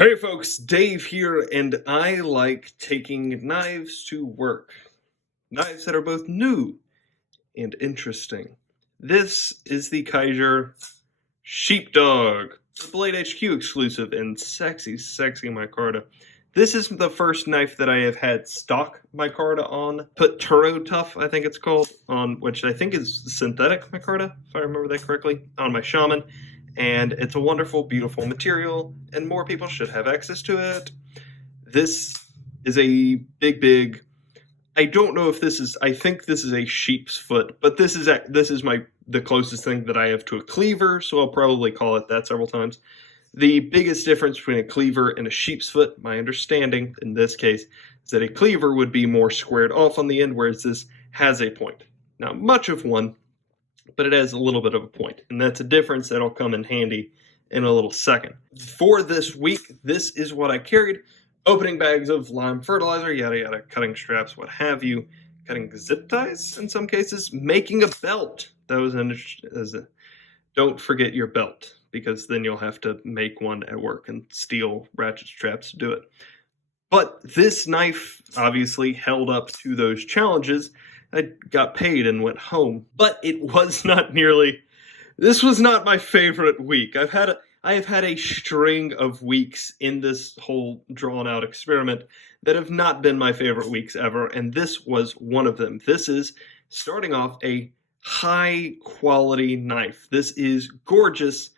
Hey folks, Dave here, and I like taking knives to work. Knives that are both new and interesting. This is the Kaiser Sheepdog, the Blade HQ exclusive and sexy, sexy micarta. This is the first knife that I have had stock micarta on. Put Turo Tough, I think it's called, on which I think is synthetic micarta, if I remember that correctly, on my Shaman. And it's a wonderful, beautiful material, and more people should have access to it. This is a big. I don't know if this is. I think this is a sheep's foot, but this is the closest thing that I have to a cleaver, so I'll probably call it that several times. The biggest difference between a cleaver and a sheep's foot, my understanding in this case, is that a cleaver would be more squared off on the end, whereas this has a point. Not much of one, but it has a little bit of a point, and that's a difference that'll come in handy in a little second. For this week, this is what I carried. Opening bags of lime fertilizer, yada yada, cutting straps, what have you, cutting zip ties in some cases, making a belt. That was don't forget your belt, because then you'll have to make one at work and steal ratchet straps to do it. But this knife obviously held up to those challenges. I got paid and went home, but it was not nearly. This was not my favorite week. I have had a string of weeks in this whole drawn-out experiment that have not been my favorite weeks ever, and this was one of them. This is starting off a high-quality knife. This is gorgeous.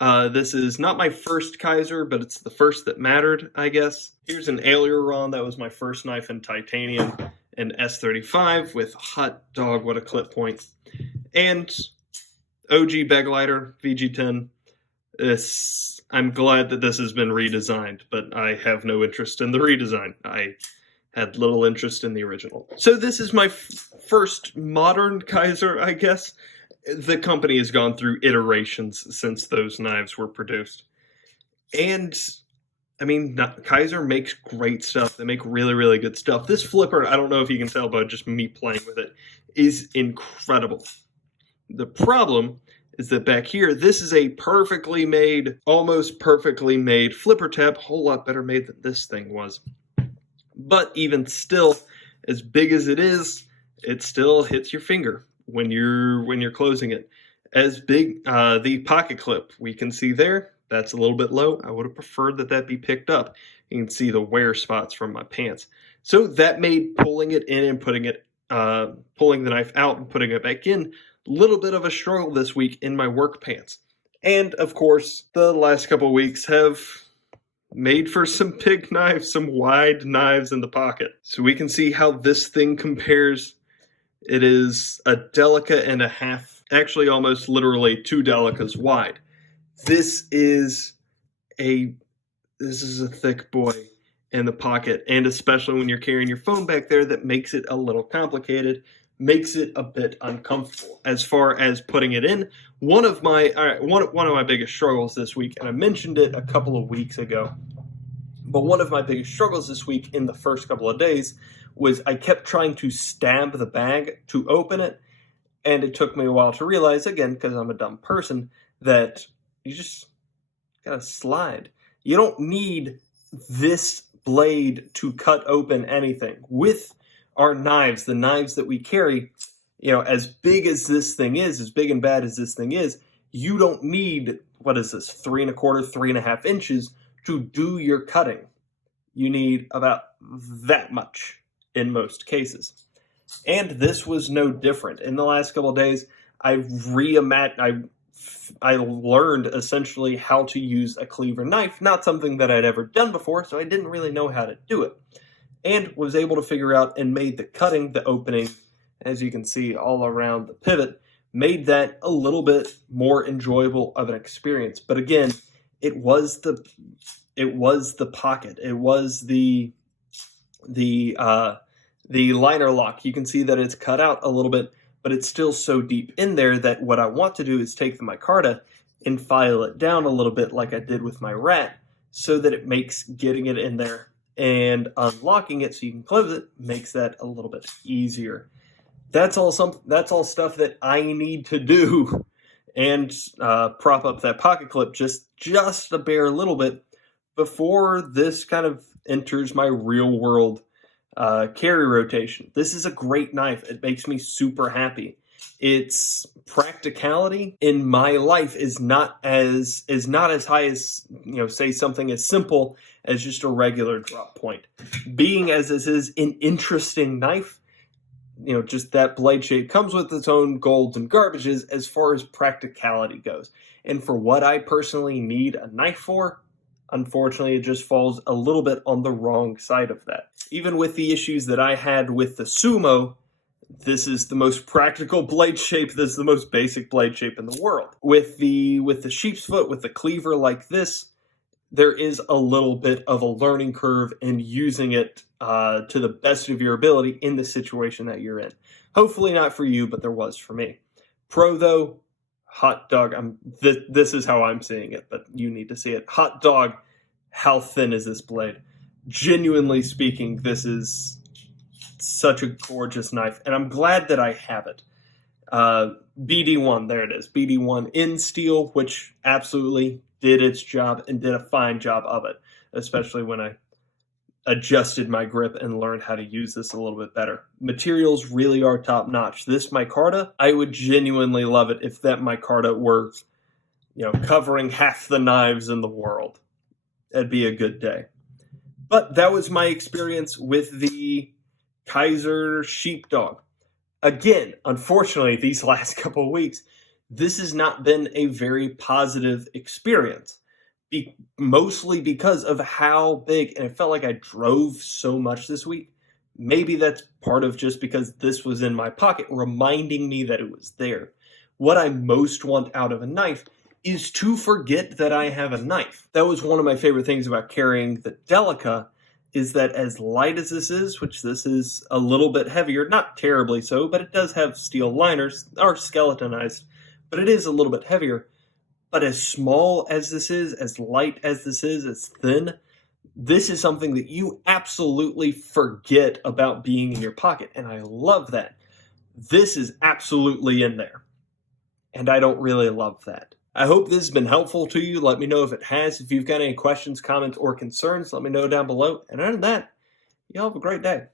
This is not my first Kaiser, but it's the first that mattered, I guess. Here's an aileron. That was my first knife in titanium. An S35 with hot dog, what a clip point. And OG Beglighter VG10. I'm glad that this has been redesigned, but I have no interest in the redesign. I had little interest in the original. So this is my first modern Kaiser, I guess. The company has gone through iterations since those knives were produced. And I mean, Kaiser makes great stuff. They make really, really good stuff. This flipper, I don't know if you can tell by just me playing with it, is incredible. The problem is that back here, this is a perfectly made, almost perfectly made flipper tab, a whole lot better made than this thing was. But even still, as big as it still hits your finger when you're closing it. As big, the pocket clip we can see there, that's a little bit low. I would have preferred that be picked up. You can see the wear spots from my pants. So that made pulling it in and pulling the knife out and putting it back in a little bit of a struggle this week in my work pants. And of course, the last couple of weeks have made for some big knives, some wide knives in the pocket. So we can see how this thing compares. It is a delica and a half, actually almost literally 2 delicas wide. This is a thick boy in the pocket, and especially when you're carrying your phone back there, that makes it a little complicated, makes it a bit uncomfortable. As far as putting it in, one of my biggest struggles this week, and I mentioned it a couple of weeks ago, but one of my biggest struggles this week in the first couple of days was I kept trying to stab the bag to open it, and it took me a while to realize, again, because I'm a dumb person, that you just gotta slide. You don't need this blade to cut open anything. With our knives, the knives that we carry, as big as this thing is, as big and bad as this thing is, you don't need, 3 1/4, 3.5 inches to do your cutting. You need about that much in most cases. And this was no different. In the last couple of days, I learned essentially how to use a cleaver knife, not something that I'd ever done before, so I didn't really know how to do it. And was able to figure out and made the cutting, the opening, as you can see all around the pivot, made that a little bit more enjoyable of an experience. But again, it was the pocket. It was the liner lock. You can see that it's cut out a little bit, but it's still so deep in there that what I want to do is take the micarta and file it down a little bit like I did with my rat, so that it makes getting it in there and unlocking it so you can close it makes that a little bit easier. That's all stuff that I need to do and prop up that pocket clip just a bare little bit. before this kind of enters my real world carry rotation. This is a great knife. It makes me super happy. Its practicality in my life is not as high as, you know, say something as simple as just a regular drop point. Being as this is an interesting knife, you know, just that blade shape comes with its own golds and garbages as far as practicality goes. And for what I personally need a knife for, unfortunately, it just falls a little bit on the wrong side of that. Even with the issues that I had with the Sumo, this is the most practical blade shape. This is the most basic blade shape in the world. With the sheep's foot, with the cleaver like this, there is a little bit of a learning curve in using it to the best of your ability in the situation that you're in. Hopefully not for you, but there was for me. Pro though, hot dog. This is how I'm seeing it, but you need to see it. Hot dog, how thin is this blade? Genuinely speaking, this is such a gorgeous knife, and I'm glad that I have it. BD1, there it is. BD1 in steel, which absolutely did its job and did a fine job of it, especially when I adjusted my grip and learned how to use this a little bit better. Materials really are top notch. This micarta, I would genuinely love it if that micarta were, you know, covering half the knives in the world. That'd be a good day. But that was my experience with the Kaiser Sheepdog. Again, unfortunately, these last couple of weeks, this has not been a very positive experience. Mostly because of how big, and it felt like I drove so much this week. Maybe that's part of just because this was in my pocket, reminding me that it was there. What I most want out of a knife is to forget that I have a knife. That was one of my favorite things about carrying the Delica, is that as light as this is, which this is a little bit heavier, not terribly so, but it does have steel liners, or skeletonized, but it is a little bit heavier. But as small as this is, as light as this is, as thin, this is something that you absolutely forget about being in your pocket, and I love that. This is absolutely in there, and I don't really love that. I hope this has been helpful to you. Let me know if it has. If you've got any questions, comments, or concerns, let me know down below. And other than that, you all have a great day.